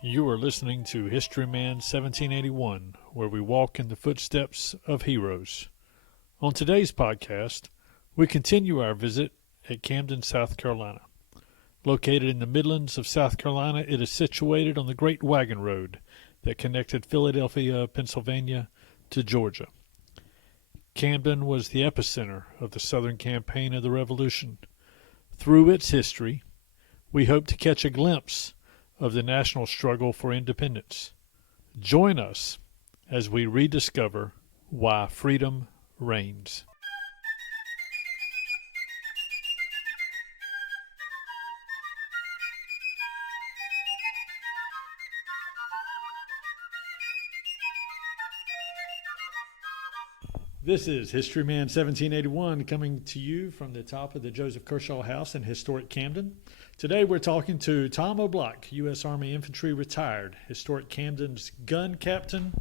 You are listening to Historyman 1781, where we walk in the footsteps of heroes. On today's podcast, we continue our visit at Camden, South Carolina. Located in the Midlands of South Carolina, it is situated on the Great Wagon Road that connected Philadelphia, Pennsylvania, to Georgia. Camden was the epicenter of the Southern campaign of the Revolution. Through its history, we hope to catch a glimpse of the national struggle for independence. Join us as we rediscover why freedom reigns. This is Historyman 1781 coming to you from the top of the Joseph Kershaw House in historic Camden. Today we're talking to Tom Oblak, U.S. Army Infantry retired, historic Camden's gun captain.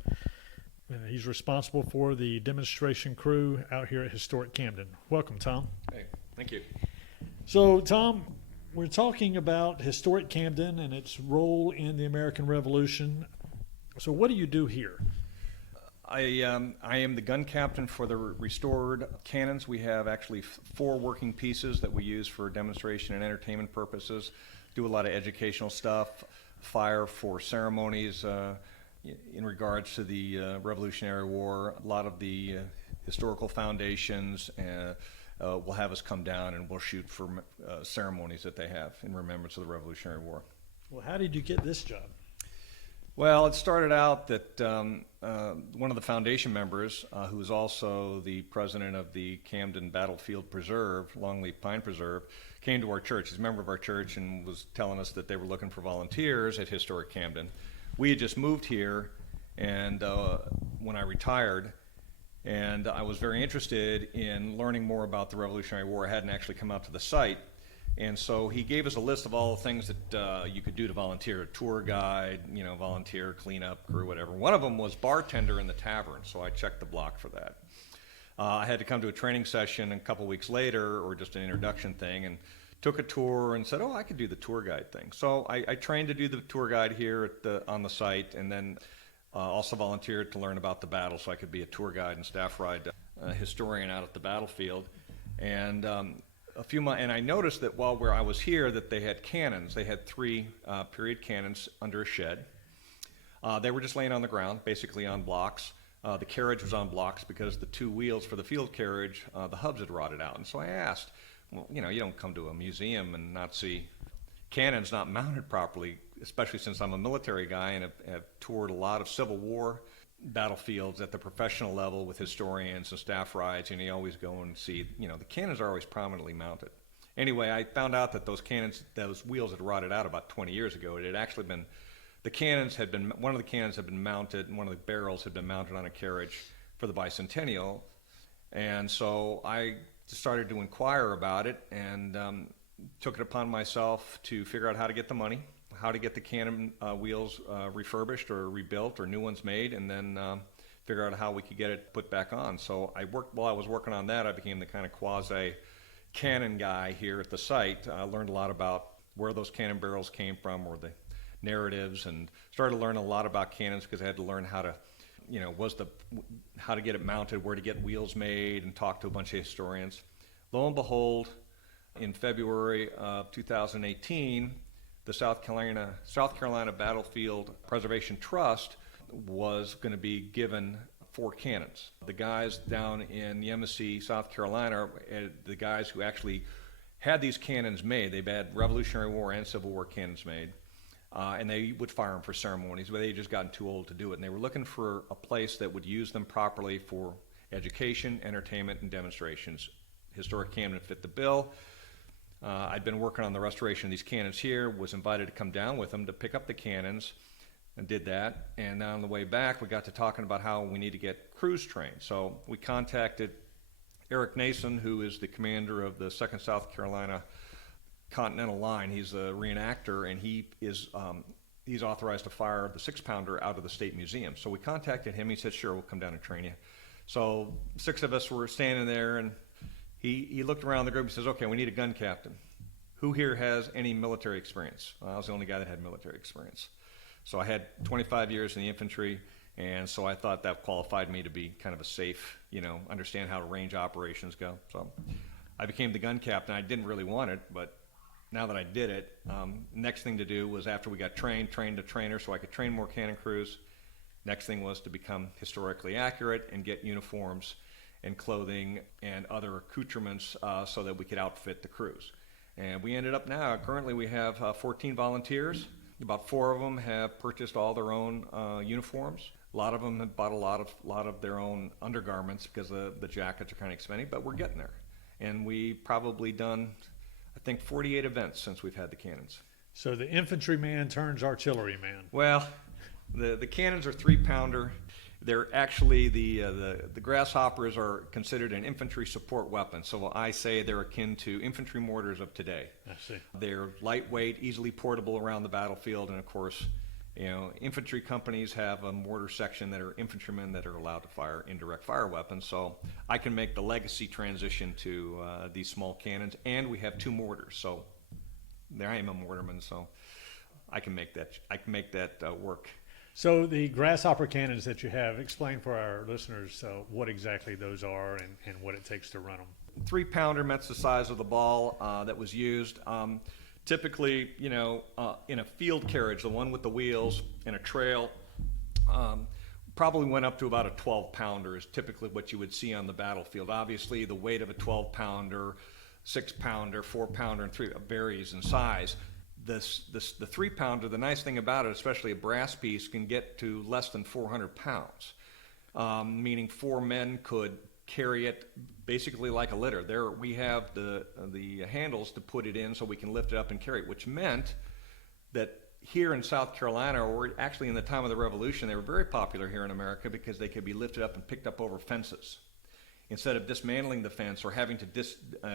He's responsible for the demonstration crew out here at historic Camden. Welcome, Tom. Hey, thank you. So, Tom, we're talking about historic Camden and its role in the American Revolution. So what do you do here? I am the gun captain for the restored cannons. We have actually 4 working pieces that we use for demonstration and entertainment purposes. Do a lot of educational stuff, fire for ceremonies in regards to the Revolutionary War. A lot of the historical foundations will have us come down and we'll shoot for ceremonies that they have in remembrance of the Revolutionary War. Well, how did you get this job? Well, it started out that one of the foundation members, who is also the president of the Camden Battlefield Preserve, Longleaf Pine Preserve, came to our church. He's a member of our church and was telling us that they were looking for volunteers at historic Camden. We had just moved here, and when I retired, and I was very interested in learning more about the Revolutionary War. I hadn't actually come out to the site. And so he gave us a list of all the things that you could do to volunteer: a tour guide, volunteer, cleanup crew, whatever. One of them was bartender in the tavern, so I checked the block for that. I had to come to a training session a couple weeks later, or just an introduction thing, and took a tour and said, I could do the tour guide thing. So I trained to do the tour guide here on the site, and then also volunteered to learn about the battle so I could be a tour guide and staff ride historian out at the battlefield. And and I noticed that while I was here that they had cannons. They had 3 period cannons under a shed. They were just laying on the ground, basically on blocks. The carriage was on blocks because the 2 wheels for the field carriage, the hubs had rotted out. And so I asked, you don't come to a museum and not see cannons not mounted properly, especially since I'm a military guy and have toured a lot of Civil War battlefields at the professional level with historians and staff rides, and you always go and see, the cannons are always prominently mounted. Anyway, I found out that those wheels had rotted out about 20 years ago. It had actually been, one of the cannons had been mounted, and one of the barrels had been mounted on a carriage for the bicentennial. And so I started to inquire about it and took it upon myself to figure out how to get the money, how to get the cannon wheels refurbished or rebuilt or new ones made, and then figure out how we could get it put back on. So while I was working on that, I became the kind of quasi-cannon guy here at the site. I learned a lot about where those cannon barrels came from, or the narratives, and started to learn a lot about cannons because I had to learn how to, how to get it mounted, where to get wheels made, and talk to a bunch of historians. Lo and behold, in February of 2018, the South Carolina Battlefield Preservation Trust was going to be given 4 cannons. The guys down in the embassy, South Carolina, the guys who actually had these cannons made, they've had Revolutionary War and Civil War cannons made, and they would fire them for ceremonies, but they had just gotten too old to do it. And they were looking for a place that would use them properly for education, entertainment, and demonstrations. Historic Camden fit the bill. I'd been working on the restoration of these cannons here, was invited to come down with them to pick up the cannons, and did that. And on the way back, we got to talking about how we need to get crews trained. So we contacted Eric Nason, who is the commander of the 2nd South Carolina Continental Line. He's a reenactor, and he's authorized to fire the 6-pounder out of the State Museum. So we contacted him. He said, sure, we'll come down and train you. So 6 of us were standing there, and he looked around the group and says, okay, we need a gun captain. Who here has any military experience? Well, I was the only guy that had military experience. So I had 25 years in the infantry, and so I thought that qualified me to be kind of a safe, understand how range operations go. So I became the gun captain. I didn't really want it, but now that I did it, next thing to do was, after we got trained a trainer so I could train more cannon crews. Next thing was to become historically accurate and get uniforms and clothing and other accoutrements so that we could outfit the crews. And we ended up now, currently we have 14 volunteers. About 4 of them have purchased all their own uniforms. A lot of them have bought a lot of their own undergarments because the jackets are kind of expensive, but we're getting there. And we've probably done, I think, 48 events since we've had the cannons. So the infantryman turns artilleryman. Well, the cannons are 3-pounder. They're actually the Grasshoppers are considered an infantry support weapon. So I say they're akin to infantry mortars of today. I see. They're lightweight, easily portable around the battlefield, and of course, infantry companies have a mortar section that are infantrymen that are allowed to fire indirect fire weapons. So I can make the legacy transition to these small cannons, and we have 2 mortars. So there I am, a mortarman, so I can make that. Work. So the Grasshopper Cannons that you have, explain for our listeners what exactly those are and what it takes to run them. 3-pounder, that's the size of the ball that was used. Typically, in a field carriage, the one with the wheels and a trail, probably went up to about a 12-pounder is typically what you would see on the battlefield. Obviously, the weight of a 12-pounder, 6-pounder, 4-pounder, and 3 varies in size. The 3-pounder, the nice thing about it, especially a brass piece, can get to less than 400 pounds, meaning 4 men could carry it basically like a litter. There we have the handles to put it in so we can lift it up and carry it, which meant that here in South Carolina, or actually in the time of the Revolution, they were very popular here in America because they could be lifted up and picked up over fences. Instead of dismantling the fence or having to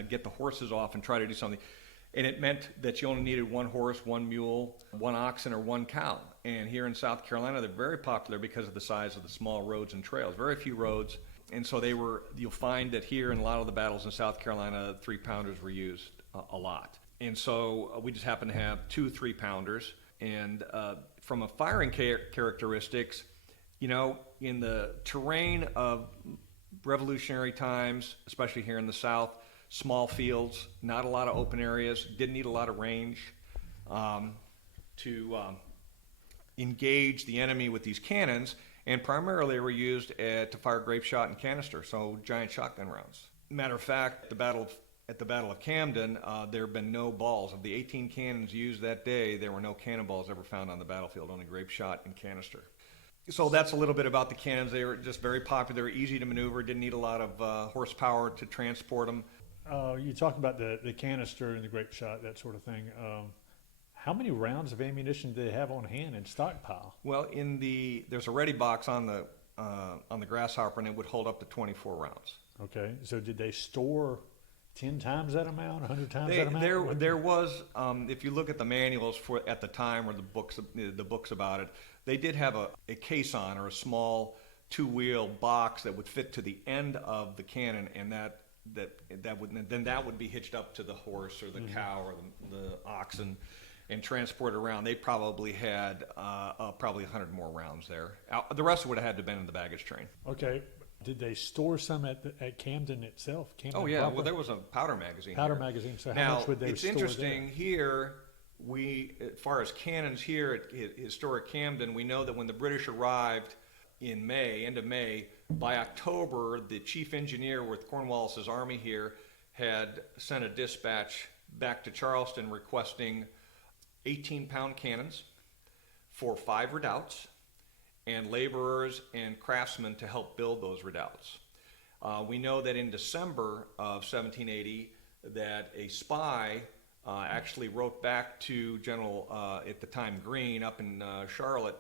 get the horses off and try to do something. And it meant that you only needed 1 horse, 1 mule, 1 oxen, or 1 cow. And here in South Carolina, they're very popular because of the size of the small roads and trails. Very few roads. And so you'll find that here in a lot of the battles in South Carolina, 3-pounders were used a lot. And so we just happen to have 2 3-pounders. And from a firing characteristics, in the terrain of revolutionary times, especially here in the South, small fields, not a lot of open areas, didn't need a lot of range to engage the enemy with these cannons, and primarily were used to fire grape shot and canister, so giant shotgun rounds. Matter of fact, at the Battle of Camden, there have been no balls. Of the 18 cannons used that day, there were no cannonballs ever found on the battlefield, only grape shot and canister. So that's a little bit about the cannons. They were just very popular, easy to maneuver, didn't need a lot of horsepower to transport them. You talk about the canister and the grape shot, that sort of thing. How many rounds of ammunition do they have on hand in stockpile? Well, there's a ready box on the Grasshopper, and it would hold up to 24 rounds. Okay, so did they store 10 times that amount, 100 times that amount? There was, if you look at the manuals at the time, or the books about it, they did have a caisson or a small 2-wheel box that would fit to the end of the cannon, and that would be hitched up to the horse or the cow or the oxen and transported around. They probably had probably 100 more rounds there. The rest would have had to have been in the baggage train. Okay. Did they store some at Camden itself? Oh yeah, well there was a powder magazine. Magazine. So how much would they store there? It's interesting here. As far as cannons here at historic Camden, we know that when the British arrived in end of May, by October, the chief engineer with Cornwallis's army here had sent a dispatch back to Charleston requesting 18-pound cannons for 5 redoubts and laborers and craftsmen to help build those redoubts. We know that in December of 1780 that a spy actually wrote back to General, at the time, Greene up in Charlotte,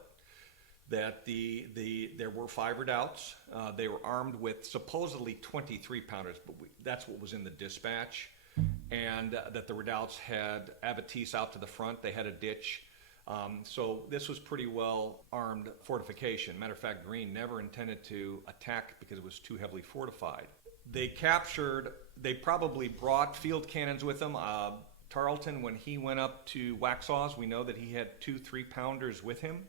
that there were 5 redoubts. They were armed with supposedly 23-pounders, but that's what was in the dispatch. And that the redoubts had abattis out to the front. They had a ditch. So this was pretty well armed fortification. Matter of fact, Greene never intended to attack because it was too heavily fortified. They probably brought field cannons with them. Tarleton, when he went up to Waxhaws, we know that he had 2 3-pounders with him.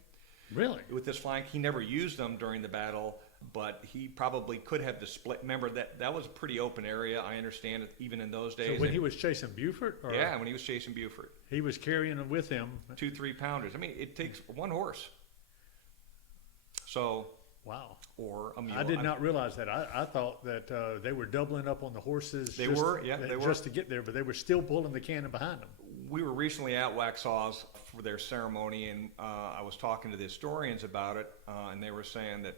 Really? with this flank. He never used them during the battle, but he probably could have displayed. Remember that was a pretty open area. I understand it, even in those days. So when he was chasing Buford? Or yeah, when he was chasing Buford. He was carrying them with him. 2-3 pounders. I mean, it takes one horse. So. Wow. Or a mule. I did not realize that. I thought that they were doubling up on the horses. They were, just to get there, but they were still pulling the cannon behind them. We were recently at Waxhaw's for their ceremony, and I was talking to the historians about it, and they were saying that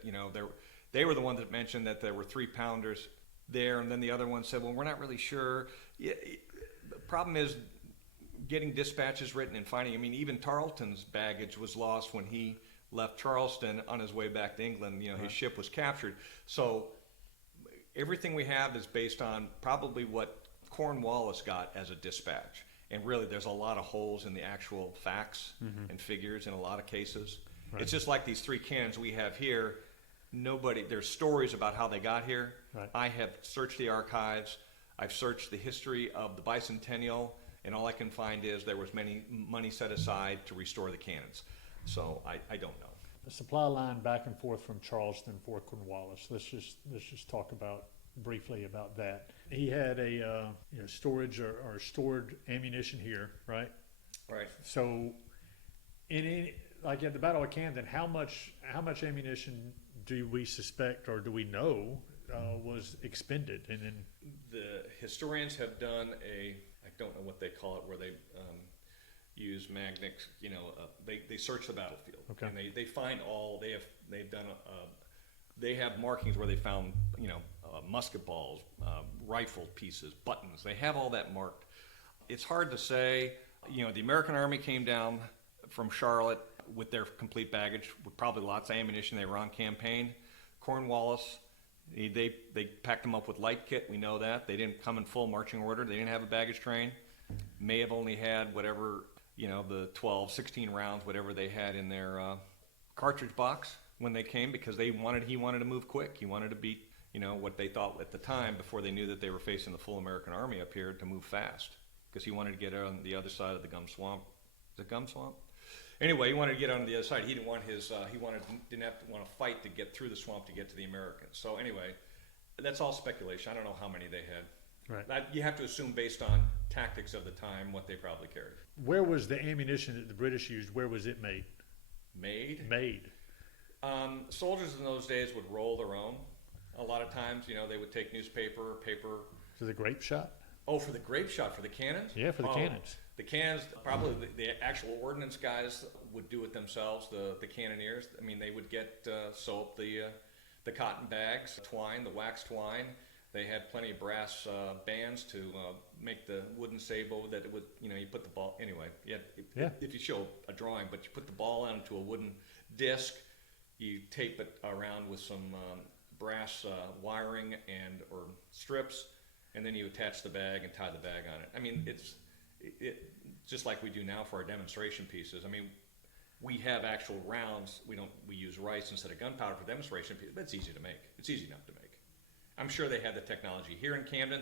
they were the ones that mentioned that there were 3-pounders there, and then the other one said, well, we're not really sure. Yeah, the problem is getting dispatches written and finding. I mean, even Tarleton's baggage was lost when he left Charleston on his way back to England. His ship was captured. So everything we have is based on probably what Cornwallis got as a dispatch. And really, there's a lot of holes in the actual facts and figures in a lot of cases. Right. It's just like these 3 cannons we have here. There's stories about how they got here. Right. I have searched the archives. I've searched the history of the bicentennial, and all I can find is there was money set aside to restore the cannons. So I don't know. The supply line back and forth from Charleston, Fort Cornwallis. Let's just talk briefly about that. He had a storage or stored ammunition here, right? Right. So, like at the Battle of Camden, how much ammunition do we suspect or do we know was expended? And then the historians have done I don't know what they call it, where they use magnets, they search the battlefield. Okay. And they find they have markings where they found, musket balls, rifle pieces, buttons. They have all that marked. It's hard to say. The American Army came down from Charlotte with their complete baggage, with probably lots of ammunition. They were on campaign. Cornwallis, they packed them up with light kit. We know that. They didn't come in full marching order. They didn't have a baggage train. May have only had whatever, the 12, 16 rounds, whatever they had in their cartridge box when they came, because he wanted to move quick. He wanted to beat, what they thought at the time, before they knew that they were facing the full American Army up here, to move fast, because he wanted to get on the other side of the Gum Swamp. Is it Gum Swamp? Anyway, he wanted to get on the other side. He didn't want didn't have to want to fight to get through the swamp to get to the Americans. So anyway, that's all speculation. I don't know how many they had. Right. You have to assume, based on tactics of the time, what they probably carried. Where was the ammunition that the British used? Where was it made? Made. Soldiers in those days would roll their own. A lot of times, they would take newspaper, paper. So the grape shot? Oh, for the grape shot, for the cannons? Yeah, for the cannons. The cannons, probably the actual ordnance guys would do it themselves, the cannoneers. I mean, they would get soap, the cotton bags, twine, the wax twine. They had plenty of brass bands to make the wooden sable that it would, you put the ball, anyway. If you show a drawing, but you put the ball onto a wooden disc, you tape it around with some brass wiring or strips, and then you attach the bag and tie the bag on it. I mean, it's just like we do now for our demonstration pieces. I mean, we have actual rounds. We use rice instead of gunpowder for demonstration pieces, but it's easy to make. It's easy enough to make. I'm sure they had the technology. Here in Camden,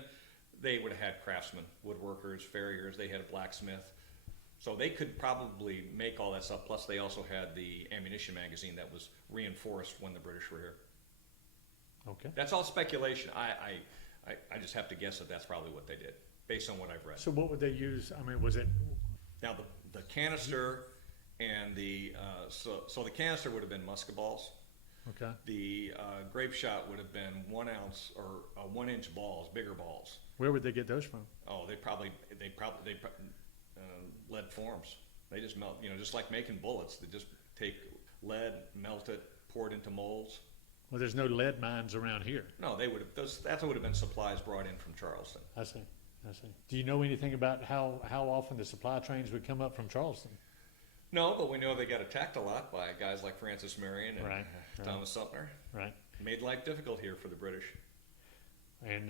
they would have had craftsmen, woodworkers, farriers. They had a blacksmith. So they could probably make all that stuff. Plus, they also had the ammunition magazine that was reinforced when the British were here. Okay. That's all speculation. I just have to guess that that's probably what they did, based on what I've read. So what would they use? I mean, was it? Now, the canister and the the canister would have been musket balls. Okay. The grape shot would have been 1 ounce or 1 inch balls, bigger balls. Where would they get those from? Oh, they probably lead forms. They just melt, just like making bullets. They just take lead, melt it, pour it into molds. Well, there's no lead mines around here. No, they would have. That would have been supplies brought in from Charleston. I see. Do you know anything about how often the supply trains would come up from Charleston? No, but we know they got attacked a lot by guys like Francis Marion and Thomas Sumter. Right. Made life difficult here for the British. And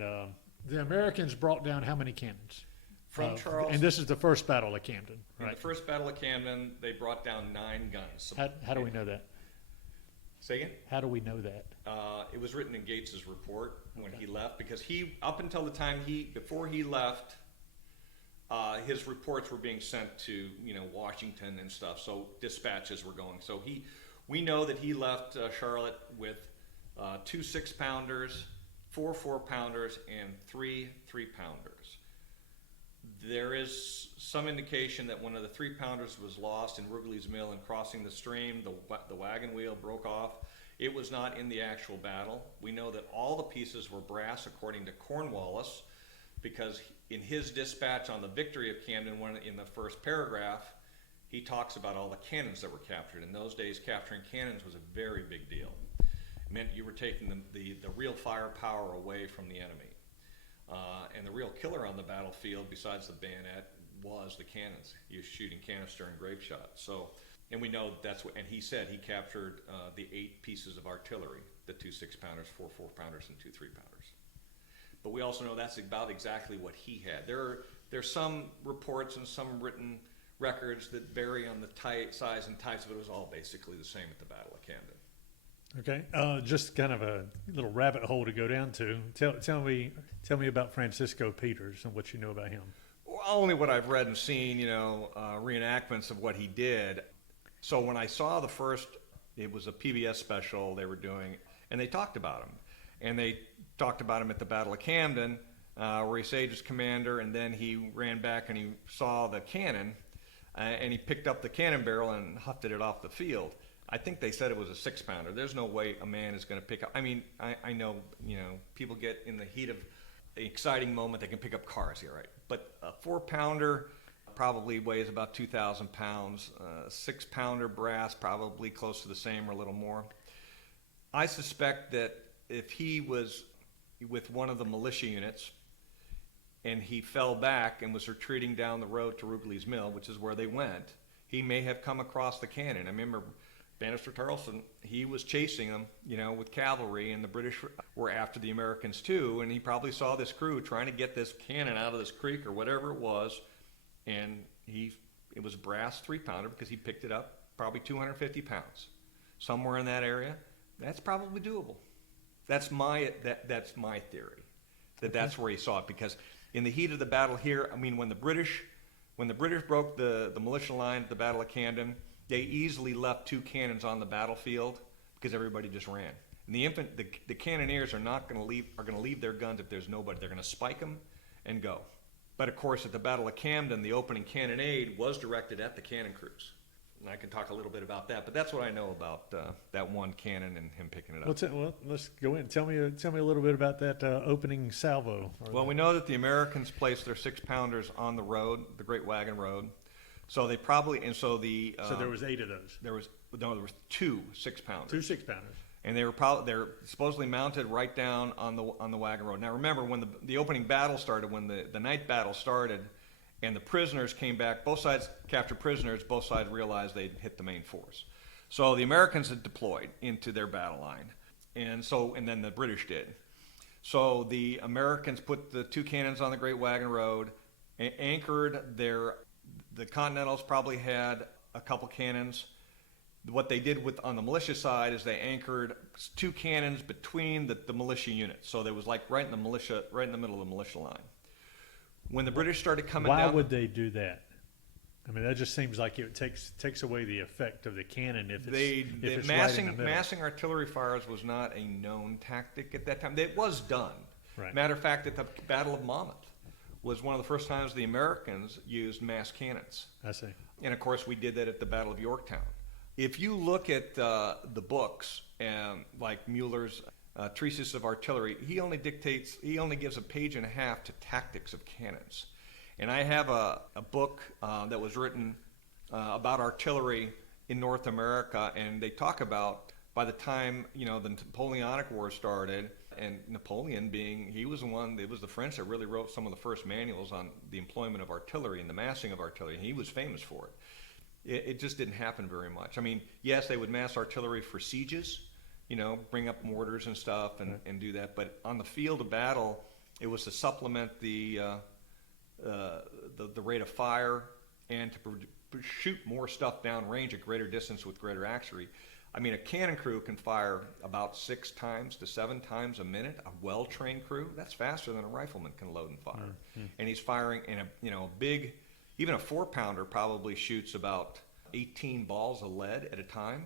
the Americans brought down how many cannons? From Charleston. And this is the first Battle of Camden, right? In the first Battle of Camden, they brought down 9 guns. How do we know that? Say again? How do we know that? It was written in Gates's report when he left, because up until the time before he left, his reports were being sent to Washington and stuff. So dispatches were going. So We know that he left Charlotte with 2 6-pounders, 4 4-pounders, and 3 3-pounders. There is some indication that one of the 3-pounders was lost in Rugeley's Mill in crossing the stream. The wagon wheel broke off. It was not in the actual battle. We know that all the pieces were brass, according to Cornwallis, because in his dispatch on the victory of Camden, in the first paragraph, he talks about all the cannons that were captured. In those days, capturing cannons was a very big deal. It meant you were taking the real firepower away from the enemy. And the real killer on the battlefield, besides the bayonet, was the cannons. He was shooting canister and grape shot. So, and we know that's what. And he said he captured the 8 pieces of artillery: the 2 6-pounders, 4 4-pounders, and 2 3-pounders. But we also know that's about exactly what he had. There's some reports and some written records that vary on the size and types, but it was all basically the same at the Battle of Camden. Okay, just kind of a little rabbit hole to go down to. Tell me about Francisco Peters and what you know about him. Well, only what I've read and seen, reenactments of what he did. So when I saw the first, it was a PBS special they were doing, and they talked about him. And they talked about him at the Battle of Camden, where he saved his commander, and then he ran back and he saw the cannon, and he picked up the cannon barrel and hufted it off the field. I think they said it was a 6-pounder. There's no way a man is going to pick up. I mean, I know, people get in the heat of the exciting moment, they can pick up cars here, right? But a 4-pounder probably weighs about 2,000 pounds. 6-pounder brass, probably close to the same or a little more. I suspect that if he was with one of the militia units and he fell back and was retreating down the road to Rugeley's Mill, which is where they went, he may have come across the cannon. I remember Bannister Tarleton, he was chasing them, with cavalry, and the British were after the Americans too, and he probably saw this crew trying to get this cannon out of this creek or whatever it was, and it was a brass 3-pounder because he picked it up, probably 250 pounds. Somewhere in that area, that's probably doable. That's my theory, that's where he saw it, because in the heat of the battle here, I mean, when the British broke the militia line at the Battle of Camden, they easily left 2 cannons on the battlefield because everybody just ran. And the cannoneers are going to leave their guns if there's nobody. They're going to spike them and go. But of course, at the Battle of Camden, the opening cannonade was directed at the cannon crews. And I can talk a little bit about that, but that's what I know about that one cannon and him picking it up. Well, let's go in. Tell me a little bit about that opening salvo. Well, we know that the Americans placed their 6-pounders on the road, the Great Wagon Road. So they probably, and so the so there was 8 of those. There was 2 6-pounders. 2 6-pounders. And they're supposedly mounted right down on the wagon road. Now remember, when the opening battle started, when the night battle started, and the prisoners came back, both sides captured prisoners. Both sides realized they'd hit the main force. So the Americans had deployed into their battle line, and then the British did. So the Americans put the 2 cannons on the Great Wagon Road, anchored the Continentals probably had a couple cannons. What they did on the militia side is they anchored 2 cannons between the militia units. So there was like right in the middle of the militia line. When the British started coming down... Why would they do that? I mean, that just seems like it takes away the effect of the cannon if it's massing, right in the middle. Massing artillery fires was not a known tactic at that time. It was done. Right. Matter of fact, at the Battle of Monmouth was one of the first times the Americans used mass cannons. I see. And of course, we did that at the Battle of Yorktown. If you look at the books, like Mueller's Treatise of Artillery, he only gives a page and a half to tactics of cannons. And I have a book that was written about artillery in North America, and they talk about by the time the Napoleonic War started, and Napoleon he was the French that really wrote some of the first manuals on the employment of artillery and the massing of artillery, and he was famous for it. It just didn't happen very much. I mean, yes, they would mass artillery for sieges, bring up mortars and stuff and do that. But on the field of battle, it was to supplement the rate of fire and to shoot more stuff down range at greater distance with greater accuracy. I mean, a cannon crew can fire about 6 times to 7 times a minute. A well-trained crew, that's faster than a rifleman can load and fire. Mm-hmm. And he's firing in a big, even a 4-pounder probably shoots about 18 balls of lead at a time.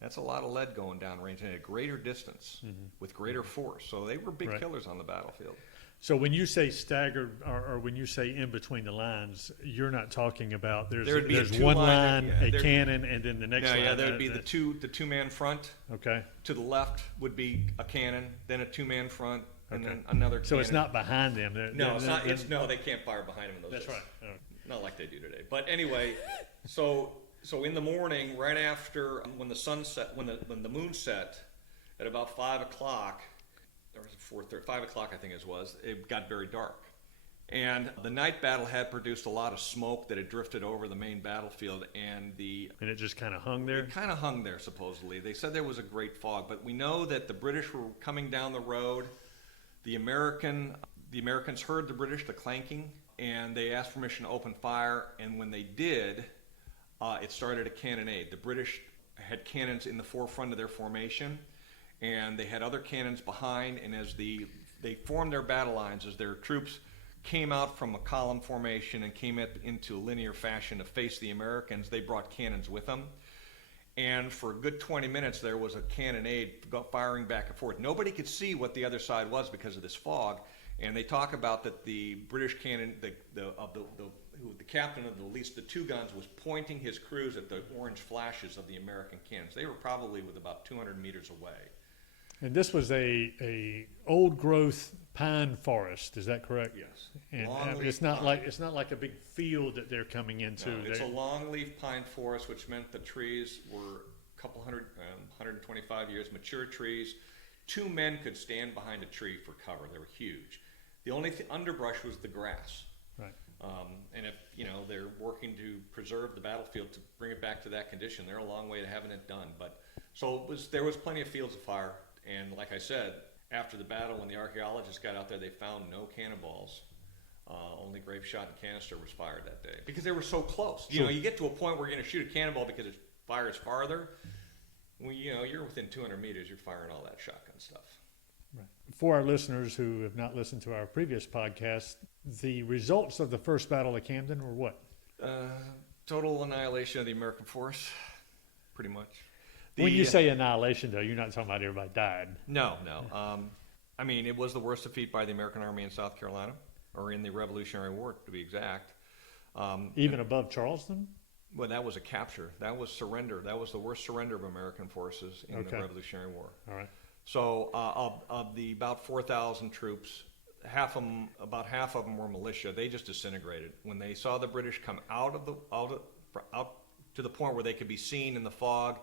That's a lot of lead going down range and at a greater distance with greater force. So they were big killers on the battlefield. So when you say staggered, or when you say in between the lines, you're not talking about there's one line, a cannon, and then the next line. Yeah, there would be the two-man front. Okay. To the left would be a cannon, then a two-man front, and then another cannon. So it's not behind them. No, it's not. No, they can't fire behind them in those days. That's right. Not like they do today. But anyway, so in the morning, right after when the sun set, when the moon set, at about 5 o'clock. Or was it 4:30? 5 o'clock, I think it was. It got very dark. And the night battle had produced a lot of smoke that had drifted over the main battlefield, and it just kind of hung there? It kind of hung there, supposedly. They said there was a great fog, but we know that the British were coming down the road. The Americans heard the British, the clanking, and they asked permission to open fire, and when they did, it started a cannonade. The British had cannons in the forefront of their formation, and they had other cannons behind, and as they formed their battle lines, as their troops came out from a column formation and came into a linear fashion to face the Americans, they brought cannons with them. And for a good 20 minutes, there was a cannonade firing back and forth. Nobody could see what the other side was because of this fog, and they talk about that the British cannon, the captain of at least the two guns was pointing his crews at the orange flashes of the American cannons. They were probably with about 200 meters away. And this was a old growth pine forest, is that correct? Yes. And it's not like a big field that they're coming into. No, it's a longleaf pine forest, which meant the trees were a couple 125 years, mature trees. 2 men could stand behind a tree for cover. They were huge. The only underbrush was the grass. Right. And if they're working to preserve the battlefield to bring it back to that condition, they're a long way to having it done. But so there was plenty of fields of fire. And like I said, after the battle, when the archaeologists got out there, they found no cannonballs. Only grape shot and canister was fired that day because they were so close. Sure. You get to a point where you're going to shoot a cannonball because it fires farther. When you're within 200 meters, you're firing all that shotgun stuff. Right. For our listeners who have not listened to our previous podcast, the results of the first Battle of Camden were what? Total annihilation of the American force, pretty much. When you say annihilation, though, you're not talking about everybody died. No. I mean, it was the worst defeat by the American Army in South Carolina, or in the Revolutionary War, to be exact. Even above Charleston? Well, that was a capture. That was surrender. That was the worst surrender of American forces in the Revolutionary War. All right. So of the about 4,000 troops, about half of them were militia. They just disintegrated. When they saw the British come out to the point where they could be seen in the fog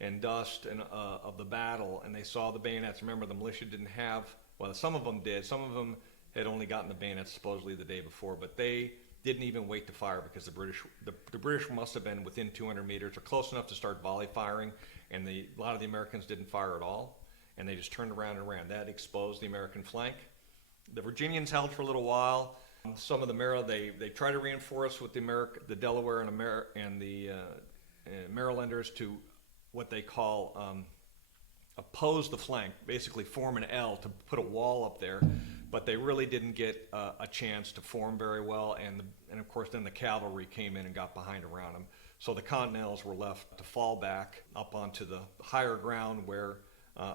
and dust of the battle, and they saw the bayonets. Remember, the militia didn't have, well, some of them did. Some of them had only gotten the bayonets supposedly the day before, but they didn't even wait to fire because the British must have been within 200 meters or close enough to start volley firing, and a lot of the Americans didn't fire at all, and they just turned around and ran. That exposed the American flank. The Virginians held for a little while. Some of the Maryland, they tried to reinforce with the Delaware and the Marylanders to what they call oppose the flank, basically form an L to put a wall up there, but they really didn't get a chance to form very well, and of course then the cavalry came in and got behind around them. So the Continentals were left to fall back up onto the higher ground where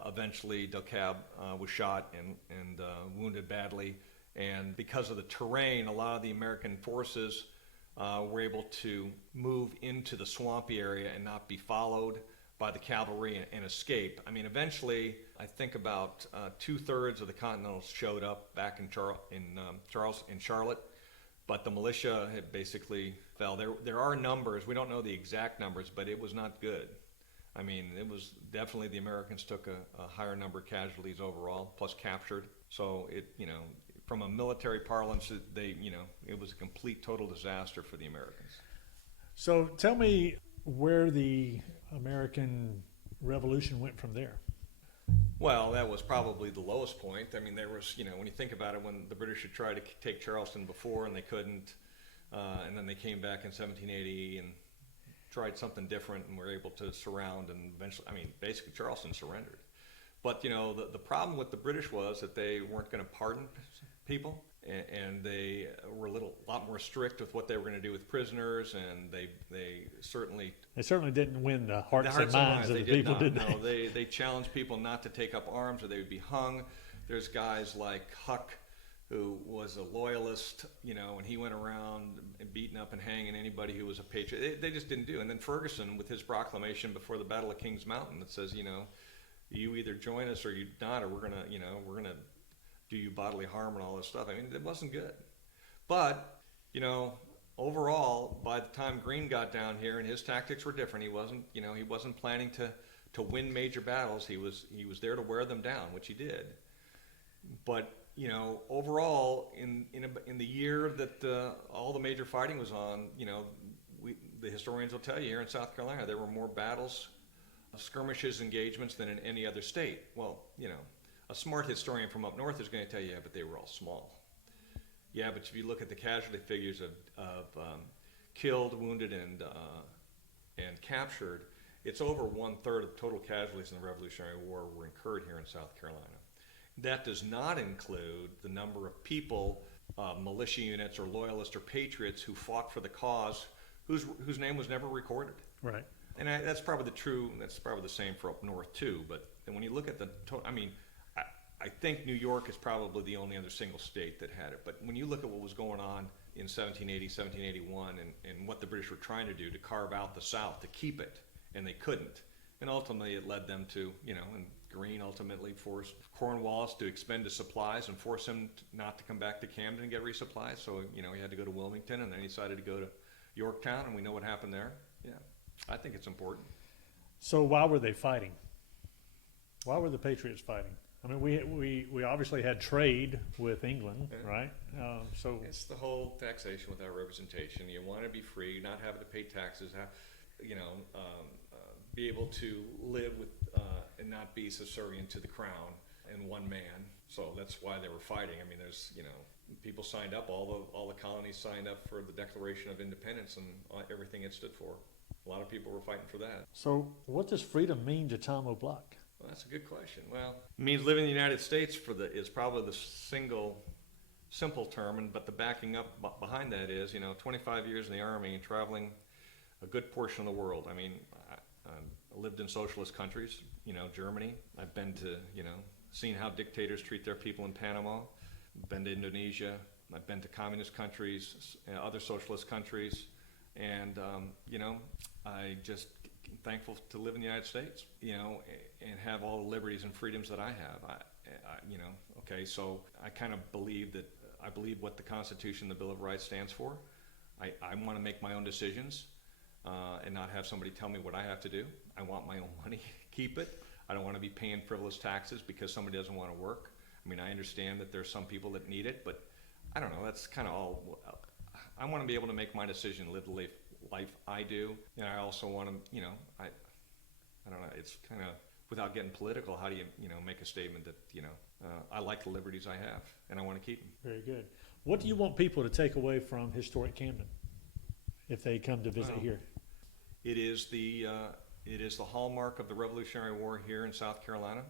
eventually DeKalb was shot and wounded badly, and because of the terrain, a lot of the American forces were able to move into the swampy area and not be followed by the cavalry and escape. I mean, eventually, I think about 2/3 of the Continentals showed up back in Charlotte, but the militia had basically fell. There are numbers. We don't know the exact numbers, but it was not good. I mean, it was definitely the Americans took a higher number of casualties overall, plus captured. So from a military parlance, it was a complete, total disaster for the Americans. So tell me where the American Revolution went from there. Well, that was probably the lowest point. I mean, there was, when you think about it, when the British had tried to take Charleston before and they couldn't, and then they came back in 1780 and tried something different and were able to surround, and eventually, basically Charleston surrendered. But, the problem with the British was that they weren't going to pardon people, and they were a lot more strict with what they were going to do with prisoners, and they certainly didn't win the hearts and minds of the people, did they? No, they challenged people not to take up arms or they would be hung. There's guys like Huck, who was a loyalist, and he went around beating up and hanging anybody who was a patriot. They just didn't do. And then Ferguson, with his proclamation before the Battle of Kings Mountain, that says, you either join us or you not, or we're gonna do you bodily harm and all this stuff. I mean, it wasn't good. But, overall, by the time Greene got down here, and his tactics were different, he wasn't planning to win major battles. He was there to wear them down, which he did. But overall, in the year that all the major fighting was on, the historians will tell you here in South Carolina there were more battles, skirmishes, engagements than in any other state. Well, a smart historian from up north is going to tell you, yeah, but they were all small. Yeah, but if you look at the casualty figures of killed, wounded, and captured, it's over 1/3 of total casualties in the Revolutionary War were incurred here in South Carolina. That does not include the number of people, militia units or loyalists or patriots who fought for the cause, whose name was never recorded. Right. And that's probably the same for up north too. But when you look at the total, I think New York is probably the only other single state that had it. But when you look at what was going on in 1780, 1781, and what the British were trying to do to carve out the South, to keep it, and they couldn't. And ultimately it led them to, and Greene ultimately forced Cornwallis to expend his supplies and force him not to come back to Camden and get resupplies. So, he had to go to Wilmington, and then he decided to go to Yorktown, and we know what happened there. Yeah, I think it's important. So why were they fighting? Why were the Patriots fighting? I mean, we obviously had trade with England, Yeah. right? So It's the whole taxation without representation. You want to be free, not having to pay taxes, be able to live with and not be subservient to the crown and one man. So that's why they were fighting. I mean, there's people signed up. All the colonies signed up for the Declaration of Independence and everything it stood for. A lot of people were fighting for that. So what does freedom mean to Tom Oblak? Well, that's a good question. Well, it means living in the United States is probably the simple term, but the backing up behind that is 25 years in the Army and traveling a good portion of the world. I mean, I lived in socialist countries, Germany. I've been to, seen how dictators treat their people in Panama. Been to Indonesia. I've been to communist countries, other socialist countries, and I just thankful to live in the United States, and have all the liberties and freedoms that I have. So I kind of believe that I believe what the Constitution, the Bill of Rights stands for. I want to make my own decisions and not have somebody tell me what I have to do. I want my own money, keep it. I don't want to be paying frivolous taxes because somebody doesn't want to work. I mean, I understand that there's some people that need it, but I don't know. That's kind of all. I want to be able to make my decision, live the life I do, and I also want to, I don't know. It's kind of, without getting political, how do you, make a statement that, I like the liberties I have and I want to keep them. Very good. What do you want people to take away from historic Camden if they come to visit here? It is the hallmark of the Revolutionary War here in South Carolina.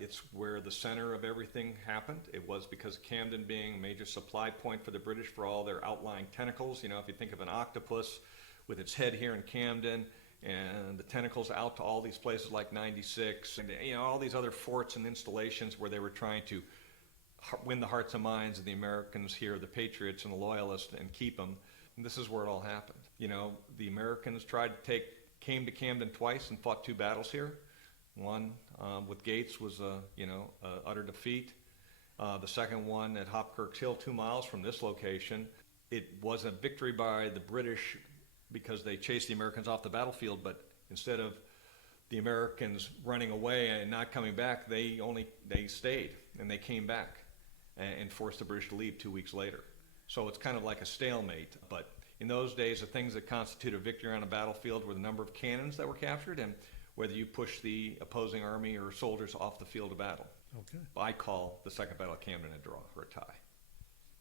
It's where the center of everything happened. It was because of Camden being a major supply point for the British for all their outlying tentacles. If you think of an octopus with its head here in Camden and the tentacles out to all these places like 96 and all these other forts and installations where they were trying to win the hearts and minds of the Americans here, the Patriots and the Loyalists, and keep them. And this is where it all happened. The Americans came to Camden twice and fought 2 battles here. One with Gates was utter defeat. The second one at Hopkirk's Hill, 2 miles from this location, it was a victory by the British because they chased the Americans off the battlefield, but instead of the Americans running away and not coming back, they stayed and they came back and forced the British to leave 2 weeks later. So it's kind of like a stalemate. But in those days, the things that constitute a victory on a battlefield were the number of cannons that were captured and whether you push the opposing army or soldiers off the field of battle. Okay. I call the Second Battle of Camden a draw or a tie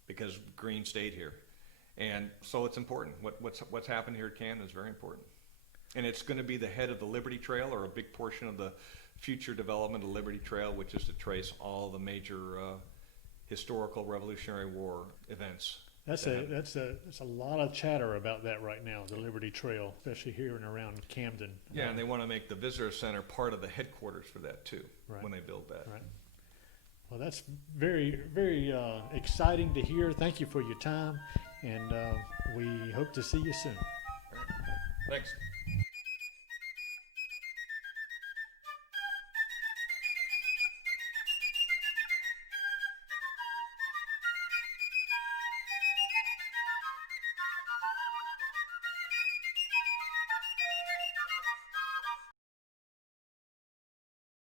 because Greene stayed here. And so it's important. What's happened here at Camden is very important. And it's going to be the head of the Liberty Trail, or a big portion of the future development of the Liberty Trail, which is to trace all the major historical Revolutionary War events. That's a lot of chatter about that right now, the Liberty Trail, especially here and around Camden. Yeah, and they want to make the visitor center part of the headquarters for that too, Right. when they build that. Right. Well, that's very, very exciting to hear. Thank you for your time, and we hope to see you soon. Thanks.